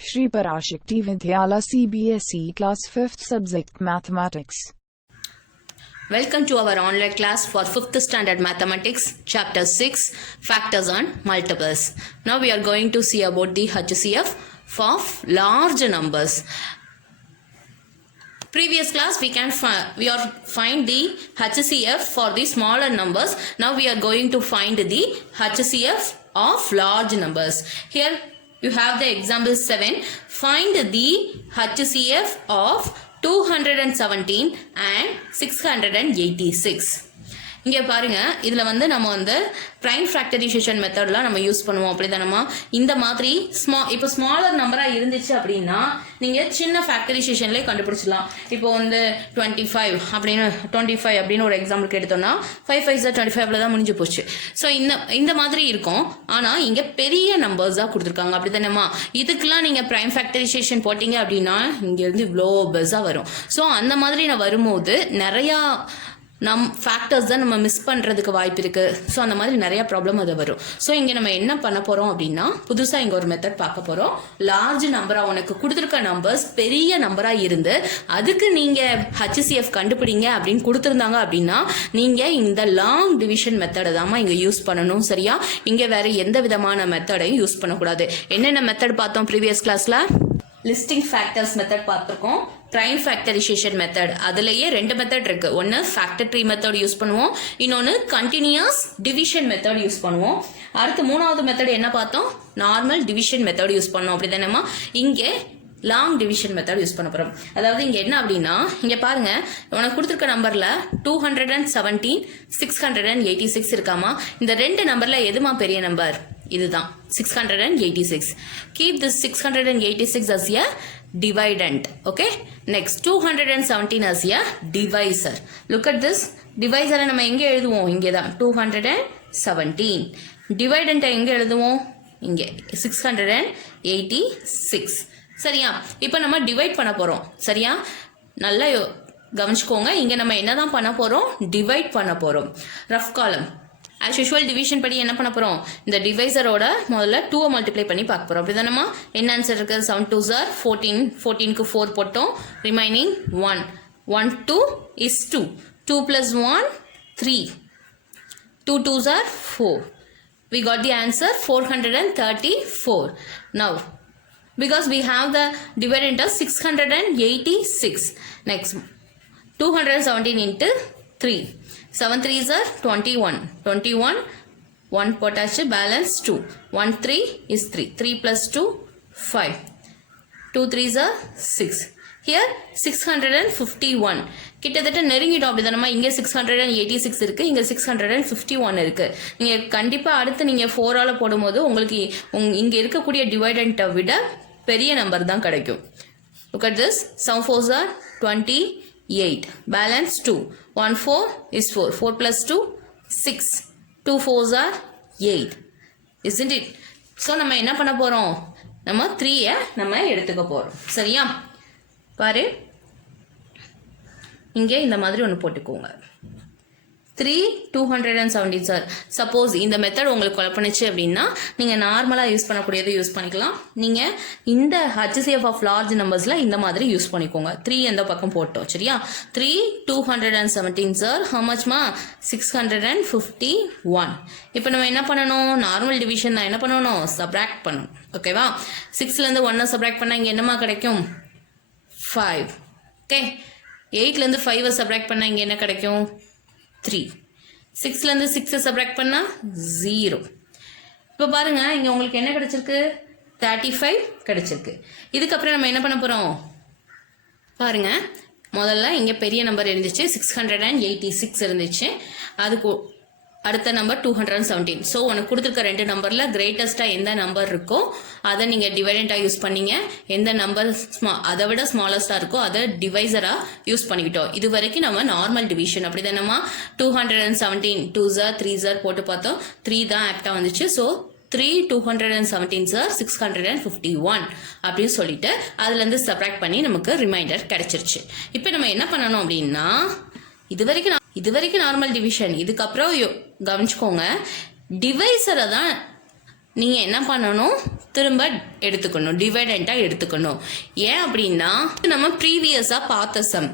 Shri Parashakti Vidyala CBSE Class 5th Subject Mathematics. Welcome to our online class for 5th standard mathematics chapter 6 factors and multiples. Now we are going to see about the HCF of large numbers. Previous class we find the HCF for the smaller numbers. Now we are going to find the HCF of large numbers. Here you have the example 7. Find the HCF of 217 and 686. இங்கே பாருங்க இதில் நம்ம prime factorization மெத்தட்லாம் நம்ம use பண்ணுவோம். அப்படிதானமா இந்த மாதிரி இப்போ smaller நம்பராக இருந்துச்சு அப்படின்னா நீங்கள் சின்ன ஃபேக்டரைசேஷன்லேயே கண்டுபிடிச்சிடலாம். இப்போ 25 அப்படின்னு ஒரு எக்ஸாம்பிளுக்கு எடுத்தோம்னா 5 5 25 தான் முடிஞ்சு போச்சு. ஸோ இந்த மாதிரி இருக்கும். ஆனால் இங்கே பெரிய நம்பர்ஸாக கொடுத்துருக்காங்க. அப்படிதானமா இதுக்கெல்லாம் நீங்கள் prime factorization போட்டிங்க அப்படின்னா இங்கேருந்து இவ்வளோ பெருசாக வரும். ஸோ அந்த மாதிரி நான் வரும்போது நிறையா ஃபேக்டர்ஸ் தான் நம்ம மிஸ் பண்ணுறதுக்கு வாய்ப்பு இருக்குது. ஸோ அந்த மாதிரி நிறைய ப்ராப்ளம் அது வரும். ஸோ இங்கே நம்ம என்ன பண்ண போகிறோம் அப்படின்னா புதுசாக இங்கே ஒரு மெத்தட் பார்க்க போகிறோம். லார்ஜ் நம்பராக உனக்கு கொடுத்துருக்க நம்பர்ஸ் பெரிய நம்பராக இருந்து அதுக்கு நீங்கள் HCF கண்டுபிடிங்க அப்படின்னு கொடுத்துருந்தாங்க அப்படின்னா நீங்கள் இந்த லாங் டிவிஷன் மெத்தடை தான் இங்கே யூஸ் பண்ணணும். சரியா? இங்கே வேற எந்த விதமான மெத்தடையும் யூஸ் பண்ணக்கூடாது. என்னென்ன மெத்தட் பார்த்தோம் ப்ரீவியஸ் கிளாஸில்? லிஸ்டிங் ஃபேக்டர்ஸ் மெத்தட் பார்த்துருக்கோம். prime factorization மெத்தட் அதுலயே ரெண்டு மெத்தட் இருக்கு. ஒன்னு ஃபேக்டர் ட்ரீ மெத்தட் யூஸ் பண்ணுவோம், இன்னொன்னு கண்டினியூஸ் டிவிஷன் மெத்தட் யூஸ் பண்ணுவோம். அடுத்து மூணாவது மெத்தட் என்ன பார்த்தோம்? நார்மல் டிவிஷன் மெத்தட் யூஸ் பண்ணோம். அப்படிதானேமா இங்கே லாங் டிவிஷன் மெத்தட் யூஸ் பண்ண போறோம். அதாவது இங்க என்ன அப்படின்னா இங்க பாருங்க உனக்கு கொடுத்துருக்க நம்பர்ல 217 686 இருக்காமா. இந்த ரெண்டு நம்பர்ல எதுமா பெரிய நம்பர்? இதுதான் 686. Keep this 686 as a dividend. Okay. Next 217 as a divisor. Look at this. Divisor நம்ம எங்க எழுதுவோம்? இங்கே தான் 217. Dividend எங்க எழுதுவோம்? இங்கே 686. சரியா? இப்போ நம்ம டிவைட் பண்ண போறோம். சரியா? நல்லா கவனிச்சுக்கோங்க. இங்க நம்ம என்னதான் பண்ண போறோம்? டிவைட் பண்ண போறோம். ரஃப் காலம் as usual டிவிஷன் படி என்ன பண்ண போறோம்? இந்த டிவைசரோட முதல்ல 2 மல்டிப்ளை பண்ணி பார்க்க போறோம். அப்படிதானமா என்ன ஆன்சர் இருக்கு? 7 2s are 14. 14க்கு 4 போட்டோம். Remaining 1. 1 2 is 2. 2 plus 1 3. 2 2s are 4. We got the answer 434. Now because we have the dividend as 686. Next 217 into 3. 7 3s are 21. 21 1 potash balance 2. 1 3 is 3. 3 plus 2 5. 2 3s are 6. Here 651. கிட்டத்தட்ட நெருங்கிட்டோம். அப்படிதானமா இங்க 686 இருக்கு, இங்க 651 இருக்கு. நீங்க கண்டிப்பா அடுத்து நீங்க 4ஆல போடும்போது உங்களுக்கு இங்க இருக்கக்கூடிய டிவைடண்ட்டை விட பெரிய நம்பர் தான் கிடைக்கும். Look at this. 7 4s are 28. Balance 2. 1 4 is 4. 4 plus 2 6. 2 4s are 8. Isn't it? So நம்ம என்ன பண்ண போறோம்? நம்ம 3 நம்ம எடுத்துக்க போறோம். சரியா? பாரு இங்கே இந்த மாதிரி ஒன்று போட்டுக்கோங்க. 3 217 சார். சப்போஸ் இந்த மெத்தட் உங்களுக்கு குழப்பணிச்சு அப்படின்னா நீங்கள் நார்மலாக யூஸ் பண்ணக்கூடியதை யூஸ் பண்ணிக்கலாம். நீங்கள் இந்த HCF ஆஃப் லார்ஜ் நம்பர்ஸில் இந்த மாதிரி யூஸ் பண்ணிக்கோங்க. 3 எந்த பக்கம் போட்டோம். சரியா? 3 217 சார். how muchமா? 651. இப்போ நம்ம என்ன பண்ணணும்? நார்மல் டிவிஷன் தான் என்ன பண்ணணும்? சப்ராக்ட் பண்ணணும். ஓகேவா? 6லேருந்து 1 சப்ராக்ட் பண்ணால் இங்கே என்னமா கிடைக்கும்? 5. ஓகே. 8லேருந்து 5 சப்ராக்ட் பண்ணால் இங்கே என்ன கிடைக்கும்? 3. 6லேருந்து 6 சப்ராக்ட் பண்ணா 0. இப்போ பாருங்க இங்க உங்களுக்கு என்ன கிடைச்சிருக்கு? 35 கிடைச்சிருக்கு. இதுக்கப்புறம் நம்ம என்ன பண்ண போறோம்? பாருங்க முதல்ல இங்க பெரிய நம்பர் இருந்துச்சு 686 இருந்துச்சு. அதுக்கு அடுத்த நம்பர் 217. ஸோ உனக்கு கொடுத்துருக்க ரெண்டு நம்பர்ல கிரேட்டஸ்டா எந்த நம்பர் இருக்கோ அதை நீங்க டிவைடண்டா யூஸ் பண்ணீங்க. எந்த நம்பர் அதை விட ஸ்மாலஸ்டா இருக்கோ அதை டிவைசரா யூஸ் பண்ணிக்கிட்டோம். இது வரைக்கும் நம்ம normal division. அப்படிதானமா 217 2s are 3s are போட்டு பார்த்தோம். 3 தான் ஆக்டா வந்துச்சு. ஸோ 3 217 are 651 அப்படின்னு சொல்லிட்டு அதுல இருந்து சப்ராக்ட் பண்ணி நமக்கு ரிமைண்டர் கிடைச்சிருச்சு. இப்போ நம்ம என்ன பண்ணணும் அப்படின்னா இது வரைக்கும் நார்மல் டிவிஷன். இதுக்கப்புறம் கவனிச்சுக்கோங்க டிவைசரை தான் நீங்கள் என்ன பண்ணணும், திரும்ப எடுத்துக்கணும், டிவைடண்ட்டாக எடுத்துக்கணும். ஏன் அப்படின்னா நம்ம ப்ரீவியஸாக பார்த்த சம்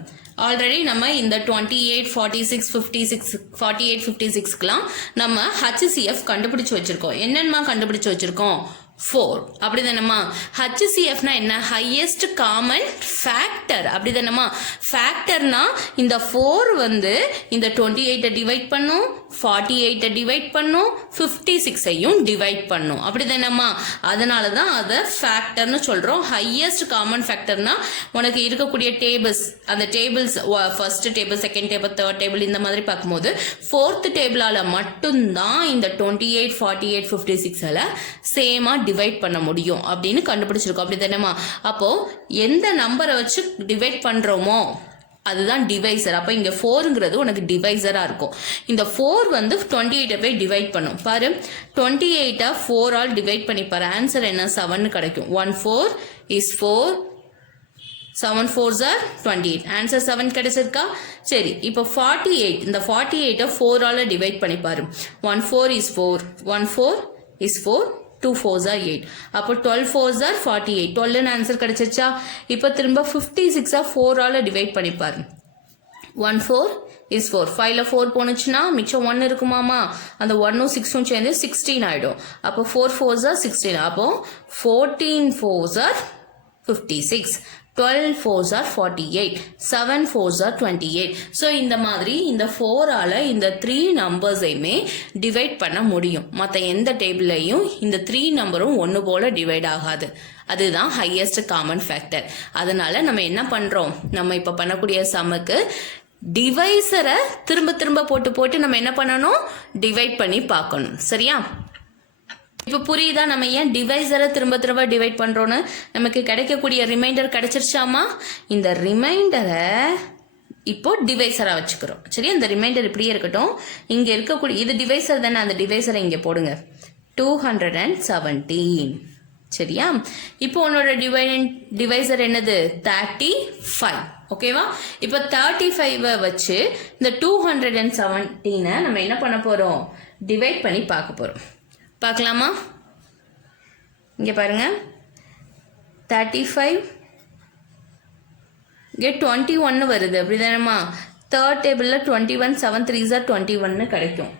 ஆல்ரெடி நம்ம இந்த 28, 46, 56, 48, 56க்குலாம் நம்ம HCF கண்டுபிடிச்சு வச்சுருக்கோம். என்னென்னமா கண்டுபிடிச்சு வச்சுருக்கோம்? 4. அப்படி தானம்மா? HCFனா என்ன? Highest common factor. அப்படி தானம்மா? ஃபேக்டர்னா இந்த 4 வந்து இந்த 28 டிவைட் பண்ணும், 48 டிவைட் பண்ணும், 56ஐயும் டிவைட் பண்ணும். அப்படி தானம்மா? அதனால தான் அதை ஃபேக்டர்னு சொல்கிறோம். ஹையஸ்ட் காமன் ஃபேக்டர்னா உனக்கு இருக்கக்கூடிய டேபிள்ஸ், அந்த tables first table, second table, third table இந்த மாதிரி பார்க்கும்போது ஃபோர்த் டேபிளால் மட்டும்தான் இந்த 28, 48, 56 சேமாக டிவைட் பண்ண முடியும் அப்படின்னு கண்டுபிடிச்சிருக்கோம். அப்படி தானேமா? அப்போ எந்த நம்பரை வச்சு டிவைட் பண்றோமோ அதுதான் டிவைசர். அப்போ இங்க 4ங்கிறது உனக்கு டிவைசரா இருக்கும். இந்த 4 வந்து 28 போய் டிவைட் பண்ணும். பாரு, 28 4 ஆல் டிவைட் பண்ணி பாரு. ஆன்சர் என்ன? 7 கிடைக்கும். 1 4 is 4, 7 4s are 28. ஆன்சர் 7 கிடைச்சிருக்கா? சரி, இப்போ 48, இந்த 48 4 ஆல் டிவைட் பண்ணி பாரு. 1 4 is 4, 1 4 is 4, 2 4s are 8. அப்போ 12 4s are 48. 12 ஆன்சர் கிடைச்சிருச்சா? இப்போ திரும்ப 56 4 ஆல் டிவைட் பண்ணிப்பாரு. 1 4 is 4. 5ல 4 போனுச்சுன்னா மிச்சம் 1 இருக்குமாமா? அந்த 1ம் 6ம் சேர்ந்து 16 ஆயிடும். அப்போ 4 4s are 16. அப்போ 14 4s are 56. 12 4s are 48. 7 4s are 28. So இந்த மாதிரி இந்த 4ஆல் இந்த 3 நம்பர்ஸையுமே டிவைட் பண்ண முடியும். மற்ற எந்த டேபிளையும் இந்த 3 நம்பரும் ஒன்று போல டிவைட் ஆகாது. அதுதான் ஹையஸ்ட் காமன் ஃபேக்டர். அதனால நம்ம என்ன பண்ணுறோம், நம்ம இப்போ பண்ணக்கூடிய சம்முக்கு டிவைசரை திரும்ப திரும்ப போட்டு நம்ம என்ன பண்ணணும், டிவைட் பண்ணி பார்க்கணும். சரியா? இப்போ புரியுதா நம்ம ஏன் டிவைசரை திரும்ப திரும்ப டிவைட் பண்ணுறோன்னு? நமக்கு கிடைக்கக்கூடிய ரிமைண்டர் கிடைச்சிருச்சாமா? இந்த ரிமைண்டரை இப்போ டிவைசராக வச்சுக்கிறோம். சரி, அந்த ரிமைண்டர் இப்படியே இருக்கட்டும். இங்கே இருக்கக்கூடிய இது டிவைசர் தானே, அந்த டிவைசரை இங்கே போடுங்க. 217. சரியா? இப்போ உன்னோட டிவைசர் என்னது? 35. ஓகேவா? இப்போ 35 வச்சு இந்த 217 நம்ம என்ன பண்ண போகிறோம், டிவைட் பண்ணி பார்க்க போகிறோம். பார்க்கலாமா? இங்கே பாருங்க, 35 இங்கே 21 வருது. அப்படி தானேம்மா? தேர்ட் டேபிளில் 21, 7 3s are 21 கிடைக்கும்.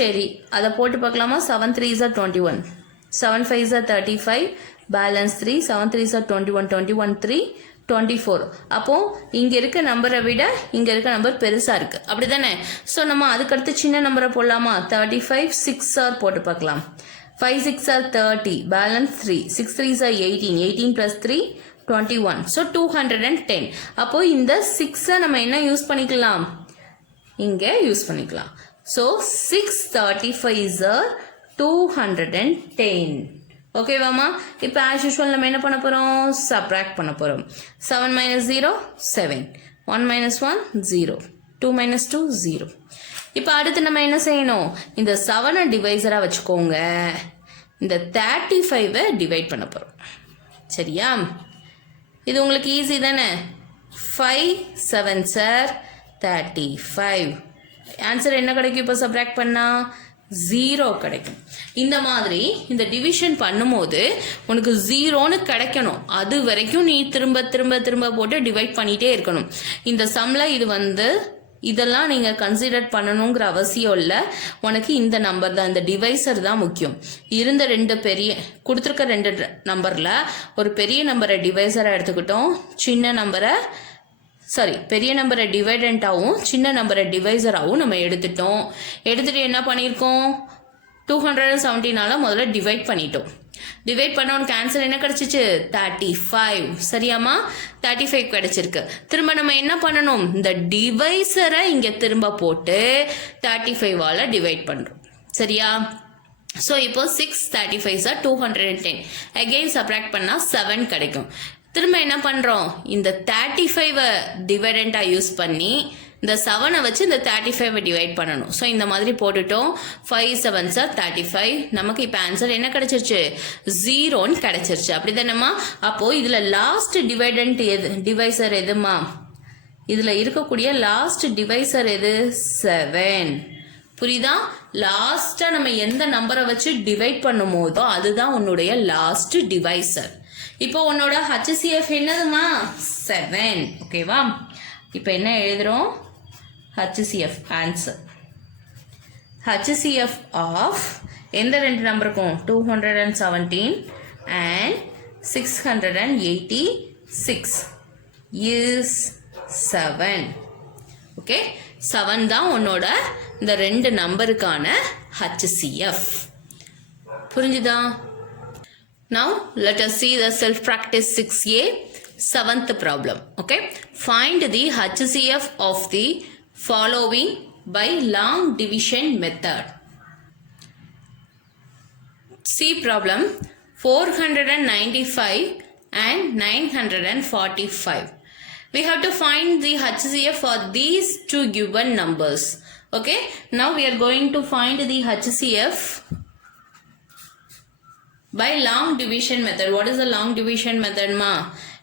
சரி, அதை போட்டு பார்க்கலாமா? 7 3s are 21, 7 5s are 35, balance 3, 7 3s are 21, 21 3 24. அப்போ இங்க இருக்க நம்பரை விட இங்க இருக்க நம்பர் பெருசா இருக்கு. அப்படிதானே? ஸோ நம்ம அதுக்கடுத்து சின்ன நம்பரை போடலாமா? 35 6 ஆர் போட்டு பார்க்கலாம். 5 6 are 30, balance 3, 6 3s are 18, 18 plus 3 21. So 210. அப்போ இந்த 6 நம்ம என்ன யூஸ் பண்ணிக்கலாம், இங்க யூஸ் பண்ணிக்கலாம். So 635s are 210. ஓகேவாமா? இப்போ ஆஸ் யூஷுவல் நம்ம என்ன பண்ண போகிறோம், சப்ராக்ட் பண்ண போகிறோம். 7 - 0 7, 1 - 1 0, 2 - 2 0. இப்போ அடுத்து நம்ம என்ன செய்யணும், இந்த 7 டிவைசராக வச்சுக்கோங்க. இந்த 35 டிவைட் பண்ண போகிறோம். சரியா? இது உங்களுக்கு ஈஸி தானே? 5 7s are 35. ஆன்சர் என்ன கிடைக்கும் இப்போ சப்ராக்ட் பண்ணா? 0 கிடைக்கும். இந்த மாதிரி இந்த டிவிஷன் பண்ணும்போது உனக்கு 0ன்னு கிடைக்கணும். அது வரைக்கும் நீ திரும்ப திரும்ப திரும்ப போட்டு டிவைட் பண்ணிட்டே இருக்கணும். இந்த சம்ல இது வந்து இதெல்லாம் நீங்க கன்சிடர் பண்ணணுங்கிற அவசியம் இல்லை. உனக்கு இந்த நம்பர் தான், இந்த டிவைசர் தான் முக்கியம். இருந்த ரெண்டு பெரிய கொடுத்துருக்க 2 நம்பர்ல ஒரு பெரிய நம்பரை டிவைசரா எடுத்துக்கிட்டோம், சின்ன நம்பரை பெரிய நம்பரை டிவைடண்டாகவும் சின்ன நம்பரை டிவைசராகவும் நம்ம எடுத்துட்டு என்ன பண்ணியிருக்கோம், 217ஆல முதல்ல டிவைட் பண்ணிட்டோம். டிவைட் பண்ண உனக்கு ஆன்சர் என்ன கிடைச்சிச்சு? 35. சரியாமா? 35 கிடைச்சிருக்கு. திரும்ப நம்ம என்ன பண்ணணும், இந்த டிவைசரை இங்க திரும்ப போட்டு 35ஆல டிவைட் பண்றோம். சரியா? ஸோ இப்போ 6 35s are 210. அகெயின் சப்ராக்ட் பண்ணா 7 கிடைக்கும். திரும்ப என்ன பண்றோம், இந்த 35 டிவைடண்டா யூஸ் பண்ணி இந்த 7 வச்சு இந்த 35 டிவைட் பண்ணணும். ஸோ இந்த மாதிரி போட்டுட்டோம். 5 7s are 35. நமக்கு இப்போ ஆன்சர் என்ன கிடைச்சிருச்சு? 0ன்னு கிடைச்சிருச்சு. அப்படிதானேம்மா? அப்போ இதுல லாஸ்ட் டிவைடண்ட் எது, டிவைசர் எதுமா? இதுல இருக்கக்கூடிய லாஸ்ட் டிவைசர் எது? 7. புரியுதா? லாஸ்டா நம்ம எந்த நம்பரை வச்சு டிவைட் பண்ணும் போதோ அதுதான் உன்னுடைய லாஸ்ட் டிவைசர். இப்போ உன்னோட HCF என்னதுமா? 7. ஓகேவா? இப்போ என்ன எழுதுறோம்? HCF answer. HCF ஆஃப் எந்த ரெண்டு நம்பருக்கும் 217 and 686 is 7. ஓகே, 7 தான் உன்னோட இந்த ரெண்டு நம்பருக்கான HCF. புரிஞ்சுதா? Now let us see the self practice 6a, 7th problem. Okay, find the HCF of the following by long division method. See problem 495 and 945. We have to find the HCF for these two given numbers. Okay, now we are going to find the HCF by long division method. What is the long division method, ma?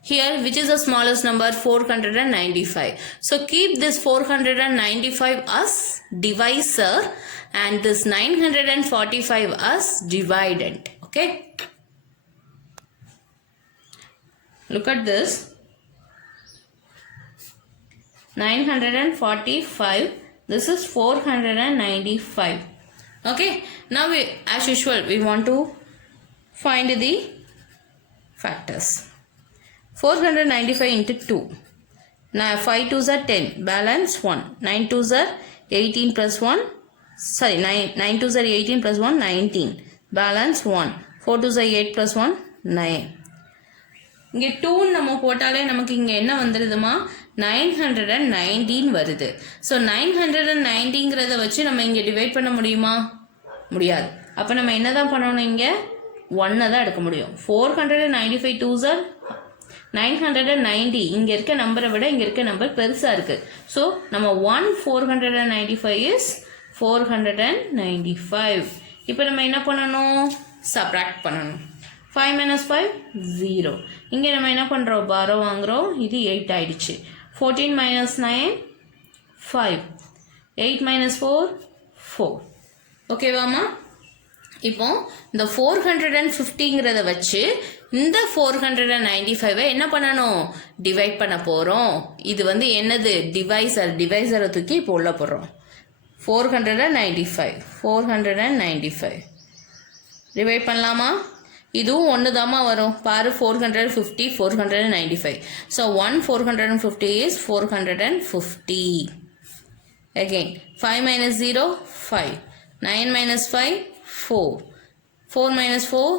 Here, which is the smallest number? 495. So keep this 495 as divisor and this 945 as dividend. Okay, look at this. 945, this is 495. Okay, now we, as usual, we want to find the factors. 495 into 2. Now 5 2s are 10. Balance 1. 9 2s are 18 plus 1. Sorry, 9 2s are 18 plus 1, 19. Balance 1. 4 2s are 8 plus 1, 9. இங்கே 2 நம்ம போட்டாலே நமக்கு இங்கே என்ன வந்துடுதுமா? 919 வருது. So 990ங்கிறத வச்சு நம்ம இங்கே டிவைட் பண்ண முடியுமா? முடியாது. அப்போ நம்ம என்ன தான் பண்ணணும்? இங்கே 1 தான் எடுக்க முடியும். 495 2s are 990. இங்கே இருக்க நம்பரை விட இங்கே இருக்க நம்பர் பெருசாக இருக்குது. ஸோ நம்ம 495 is 495. இப்போ நம்ம என்ன பண்ணணும்? சப்ராக்ட் பண்ணணும். 5 minus 5 0. இங்கே நம்ம என்ன பண்ணுறோம்? பாரோ வாங்குகிறோம். இது 8 ஆயிடுச்சு. 14 minus 9 5. 8 minus 4 4. ஓகேவாம்மா? இப்போ இந்த 450ங்கிறத வச்சு இந்த 495 என்ன பண்ணணும்? டிவைட் பண்ண போகிறோம். இது வந்து என்னது? டிவைசரை தூக்கி இப்போ உள்ள போடுறோம். 495 டிவைட் பண்ணலாமா? இதுவும் ஒன்று தாம்மா வரும். பாரு, 450 495. So 1 450 is 450. Again 5 minus 0 5. 9 minus 5 4. 4 minus 4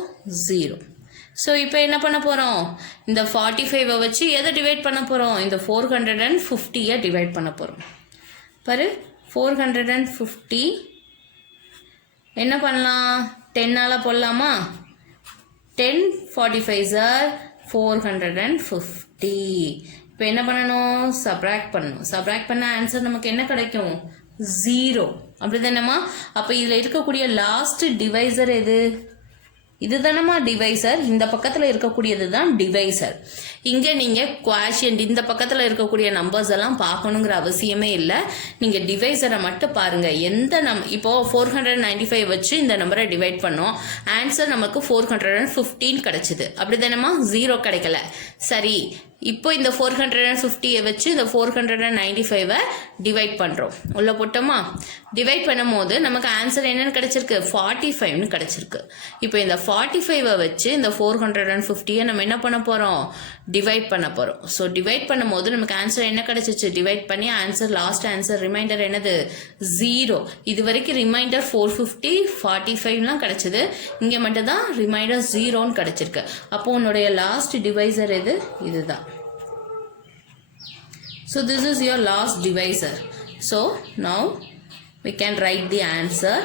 0. So இப்போ என்ன பண்ண போகிறோம்? இந்த 45 வச்சு எதை டிவைட் பண்ண போகிறோம்? இந்த 450 டிவைட் பண்ண போகிறோம். பாரு, 450 என்ன பண்ணலாம்? 10ஆல் போடலாமா? 10 45s are 450. இப்போ என்ன பண்ணணும்? சப்ராக்ட் பண்ணணும். சப்ராக்ட் பண்ண ஆன்சர் நமக்கு என்ன கிடைக்கும்? 0. அப்படி தானேம்மா? அப்போ இதில் இருக்கக்கூடிய லாஸ்ட் டிவைசர் எது? இது தானம்மா டிவைசர். இந்த பக்கத்தில் இருக்கக்கூடியது தான் டிவைசர். இங்கே நீங்கள் குவாஷியன்ட் இந்த பக்கத்தில் இருக்கக்கூடிய நம்பர்ஸ் எல்லாம் பார்க்கணுங்கிற அவசியமே இல்லை. நீங்கள் டிவைசரை மட்டும் பாருங்கள். எந்த இப்போது 495 வச்சு இந்த நம்பரை டிவைட் பண்ணோம். ஆன்சர் நமக்கு 415 கிடச்சிது. அப்படி தானேம்மா? 0 கிடைக்கல. சரி, இப்போ இந்த 450 வச்சு இந்த 495 டிவைட் பண்ணுறோம். உள்ளே போட்டோமா? டிவைட் பண்ணும் போது நமக்கு ஆன்சர் என்னன்னு கிடச்சிருக்கு? 45ன்னு கிடச்சிருக்கு. இப்போ இந்த 45 வச்சு இந்த 450 நம்ம என்ன பண்ண போகிறோம்? டிவைட் பண்ண போகிறோம். ஸோ டிவைட் பண்ணும் போது நமக்கு ஆன்சர் என்ன கிடச்சிச்சு? டிவைட் பண்ணி ஆன்சர், லாஸ்ட் ஆன்சர் ரிமைண்டர் என்னது? 0. இது வரைக்கும் ரிமைண்டர் 450 45லாம் கிடச்சிது. இங்கே மட்டும் தான் ரிமைண்டர் 0ன்னு கிடச்சிருக்கு. அப்போ உன்னுடைய லாஸ்ட் டிவைசர் எது? இதுதான். So this is your last divisor. So now we can write the answer.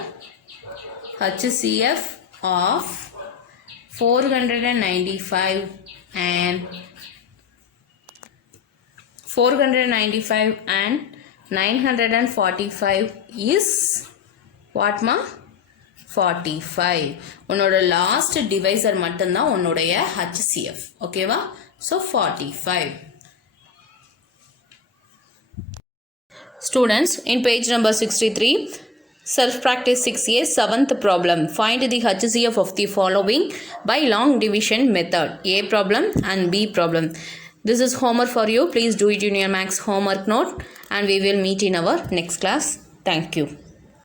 HCF of 495 and 945 is what ma? 45. உன்னோட லாஸ்ட் டிவைசர் மட்டும்தான் உன்னுடைய HCF. ஓகேவா? So 45. Students, in page number 63, Self practice 6a, 7th problem. Find the HCF of the following by long division method. A problem and B problem. This is homework for you. Please do it in your max homework note and we will meet in our next class. Thank you.